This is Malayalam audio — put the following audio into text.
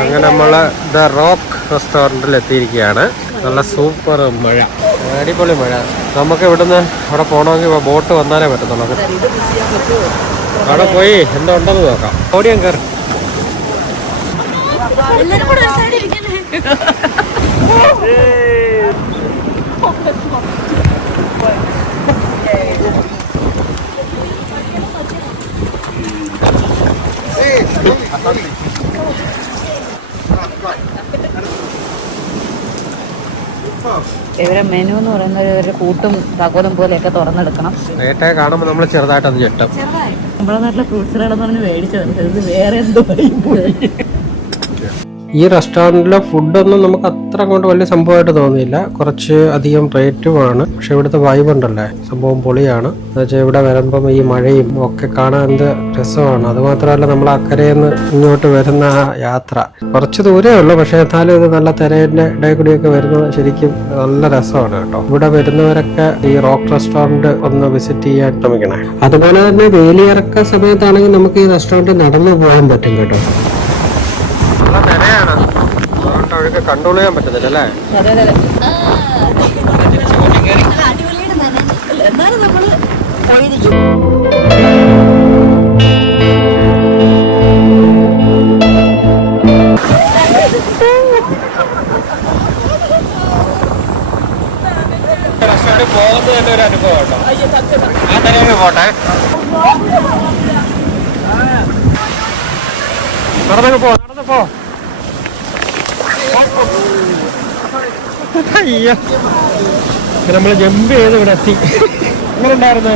അങ്ങനെ നമ്മള് ദ റോക്ക് റെസ്റ്റോറൻറ്റിൽ എത്തിയിരിക്കുകയാണ്. നല്ല സൂപ്പർ മഴ, അടിപൊളി മഴ. നമുക്ക് ഇവിടുന്ന് അവിടെ പോകണമെങ്കിൽ ബോട്ട് വന്നാലേ പറ്റത്തുള്ളൂ. അവിടെ പോയി എന്തോ ഉണ്ടെന്ന് നോക്കാം. ഓടിയാൻ കയറി. ഇവരെ മെനു എന്ന് പറയുന്നത് ഒരു കൂട്ടും താക്കോലും പോലെയൊക്കെ തുറന്നെടുക്കണം. നേരത്തെ കാണുമ്പോൾ നമ്മൾ ചെറുതായിട്ടൊന്ന് ഞെട്ടും. നമ്മുടെ നാട്ടിലെ ഫ്രൂട്ട്സുകളെന്ന് പറഞ്ഞ് മേടിച്ചത് വേറെ എന്തോ. ഈ റെസ്റ്റോറൻറ്റിലെ ഫുഡൊന്നും നമുക്ക് അത്ര കൊണ്ട് വലിയ സംഭവമായിട്ട് തോന്നിയില്ല. കുറച്ച് അധികം റേറ്റുമാണ്. പക്ഷെ ഇവിടുത്തെ വൈബ് ഉണ്ടല്ലേ, സംഭവം പൊളിയാണ്. എന്നുവെച്ചാൽ ഇവിടെ വരുമ്പം ഈ മഴയും ഒക്കെ കാണാൻ എന്ത് രസമാണ്. അതുമാത്രമല്ല നമ്മൾ അക്കരയിൽ ഇങ്ങോട്ട് വരുന്ന ആ യാത്ര കുറച്ച് ദൂരേ ഉള്ളൂ. പക്ഷെ എന്നാലും ഇത് നല്ല തിരയുടെ ഇടയിൽ കൂടിയൊക്കെ വരുന്നത് ശരിക്കും നല്ല രസമാണ് കേട്ടോ. ഇവിടെ വരുന്നവരൊക്കെ ഈ റോക്ക് റെസ്റ്റോറൻറ്റ് ഒന്ന് വിസിറ്റ് ചെയ്യാൻ ശ്രമിക്കണേ. അതുപോലെ തന്നെ വേലിയിറക്ക സമയത്താണെങ്കിൽ നമുക്ക് ഈ റെസ്റ്റോറൻറ്റ് നടന്നു പോകാൻ പറ്റും കേട്ടോ. ഒഴുക്ക് കൺട്രോൾ ചെയ്യാൻ പറ്റുന്നില്ല അല്ലേ? പോകുന്നത് തന്നെ ഒരു അനുഭവം കേട്ടോ. ആ തരങ്ങ് പോട്ടെ, നടന്നു പോ, നടന്നു പോ. അയ്യോ, നമ്മൾ ജമ്പ് ചെയ്ത് ഇവിടെ എത്തി. എങ്ങനെ ഉണ്ടായിരുന്നു?